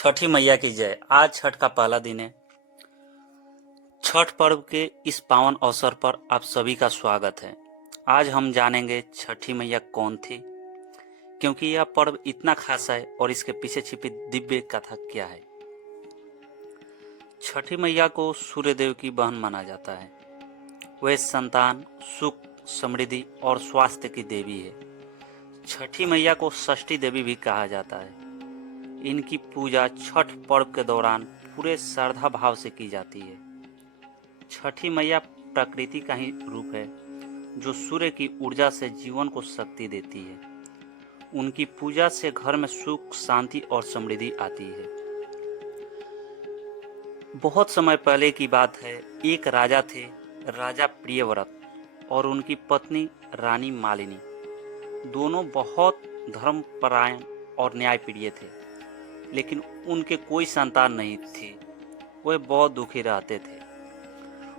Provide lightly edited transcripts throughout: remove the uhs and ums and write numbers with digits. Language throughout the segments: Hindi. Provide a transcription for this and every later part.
छठी मैया की जय। आज छठ का पहला दिन है। छठ पर्व के इस पावन अवसर पर आप सभी का स्वागत है। आज हम जानेंगे छठी मैया कौन थी, क्योंकि यह पर्व इतना खास है और इसके पीछे छिपी दिव्य कथा क्या है। छठी मैया को सूर्य देव की बहन माना जाता है। वह संतान, सुख, समृद्धि और स्वास्थ्य की देवी है। छठी मैया को षष्ठी देवी भी कहा जाता है। इनकी पूजा छठ पर्व के दौरान पूरे श्रद्धा भाव से की जाती है। छठी मैया प्रकृति का ही रूप है, जो सूर्य की ऊर्जा से जीवन को शक्ति देती है। उनकी पूजा से घर में सुख, शांति और समृद्धि आती है। बहुत समय पहले की बात है। एक राजा थे, राजा प्रियव्रत, और उनकी पत्नी रानी मालिनी। दोनों बहुत धर्मपरायण और न्यायप्रिय थे, लेकिन उनके कोई संतान नहीं थी। वे बहुत दुखी रहते थे।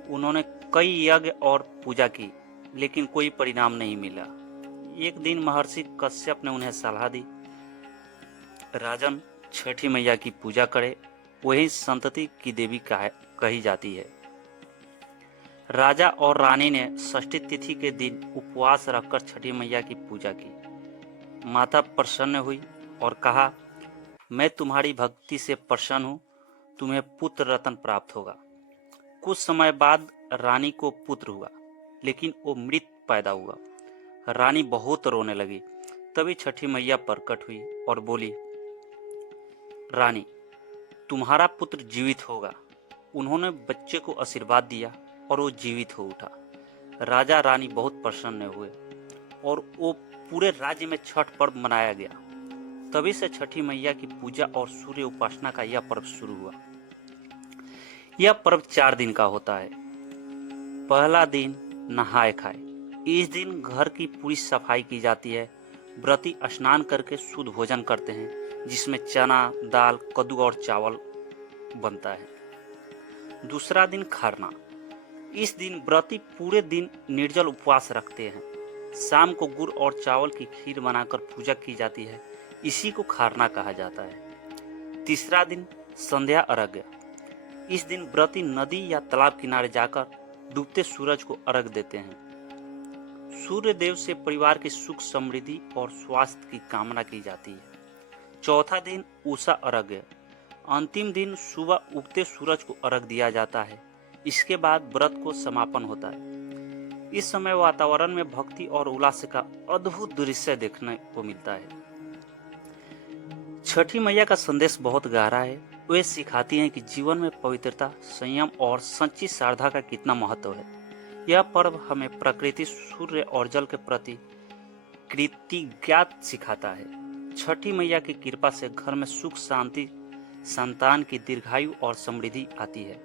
उन्होंने कई यज्ञ और पूजा की, लेकिन कोई परिणाम नहीं मिला। एक दिन महर्षि कश्यप ने उन्हें सलाह दी, राजन, छठी मैया की पूजा करे, वही संतति की देवी कही जाती है। राजा और रानी ने षष्ठी तिथि के दिन उपवास रखकर छठी मैया की पूजा की। माता प्रसन्न हुई और कहा, मैं तुम्हारी भक्ति से प्रसन्न हूँ, तुम्हें पुत्र रत्न प्राप्त होगा। कुछ समय बाद रानी को पुत्र हुआ, लेकिन वो मृत पैदा हुआ। रानी बहुत रोने लगी। तभी छठी मैया प्रकट हुई और बोली, रानी, तुम्हारा पुत्र जीवित होगा। उन्होंने बच्चे को आशीर्वाद दिया और वो जीवित हो उठा। राजा रानी बहुत प्रसन्न हुए और वो पूरे राज्य में छठ पर्व मनाया गया। तभी से छठी मैया की पूजा और सूर्य उपासना का यह पर्व शुरू हुआ। यह पर्व 4 दिन का होता है। पहला दिन नहाए खाए। इस दिन घर की पूरी सफाई की जाती है। व्रती स्नान करके शुद्ध भोजन करते हैं, जिसमें चना, दाल, कद्दू और चावल बनता है। दूसरा दिन खरना। इस दिन व्रती पूरे दिन निर्जल उपवास रखते हैं। शाम को गुड़ और चावल की खीर बनाकर पूजा की जाती है। इसी को खरना कहा जाता है। तीसरा दिन संध्या अर्घ्य। इस दिन व्रती नदी या तालाब किनारे जाकर डूबते सूरज को अर्घ देते हैं। सूर्य देव से परिवार की सुख, समृद्धि और स्वास्थ्य की कामना की जाती है। चौथा दिन उषा अर्घ्य। अंतिम दिन सुबह उगते सूरज को अर्घ दिया जाता है। इसके बाद व्रत को समापन होता है। इस समय वातावरण में भक्ति और उल्लास का अद्भुत दृश्य देखने को मिलता है। छठी मैया का संदेश बहुत गहरा है। वे सिखाती हैं कि जीवन में पवित्रता, संयम और सच्ची श्रद्धा का कितना महत्व है। यह पर्व हमें प्रकृति, सूर्य और जल के प्रति कृतज्ञता सिखाता है। छठी मैया की कृपा से घर में सुख, शांति, संतान की दीर्घायु और समृद्धि आती है।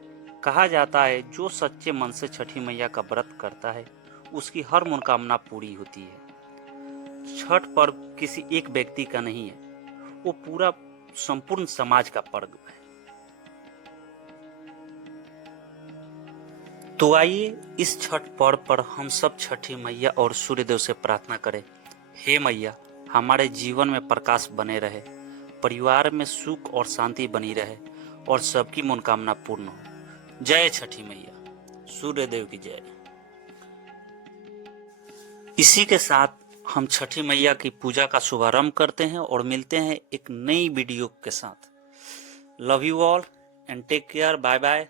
कहा जाता है, जो सच्चे मन से छठी मैया का व्रत करता है, उसकी हर मनोकामना पूरी होती है। छठ पर्व किसी एक व्यक्ति का नहीं है, वो पूरा संपूर्ण समाज का पर्व है। तो आइए इस छठ पर्व पर हम सब छठी मैया और सूर्यदेव से प्रार्थना करें, हे मैया, हमारे जीवन में प्रकाश बने रहे, परिवार में सुख और शांति बनी रहे और सबकी मनोकामना पूर्ण हो। जय छठी मैया, सूर्यदेव की जय। इसी के साथ हम छठी मैया की पूजा का शुभारंभ करते हैं और मिलते हैं एक नई वीडियो के साथ। Love you all and take care. Bye bye.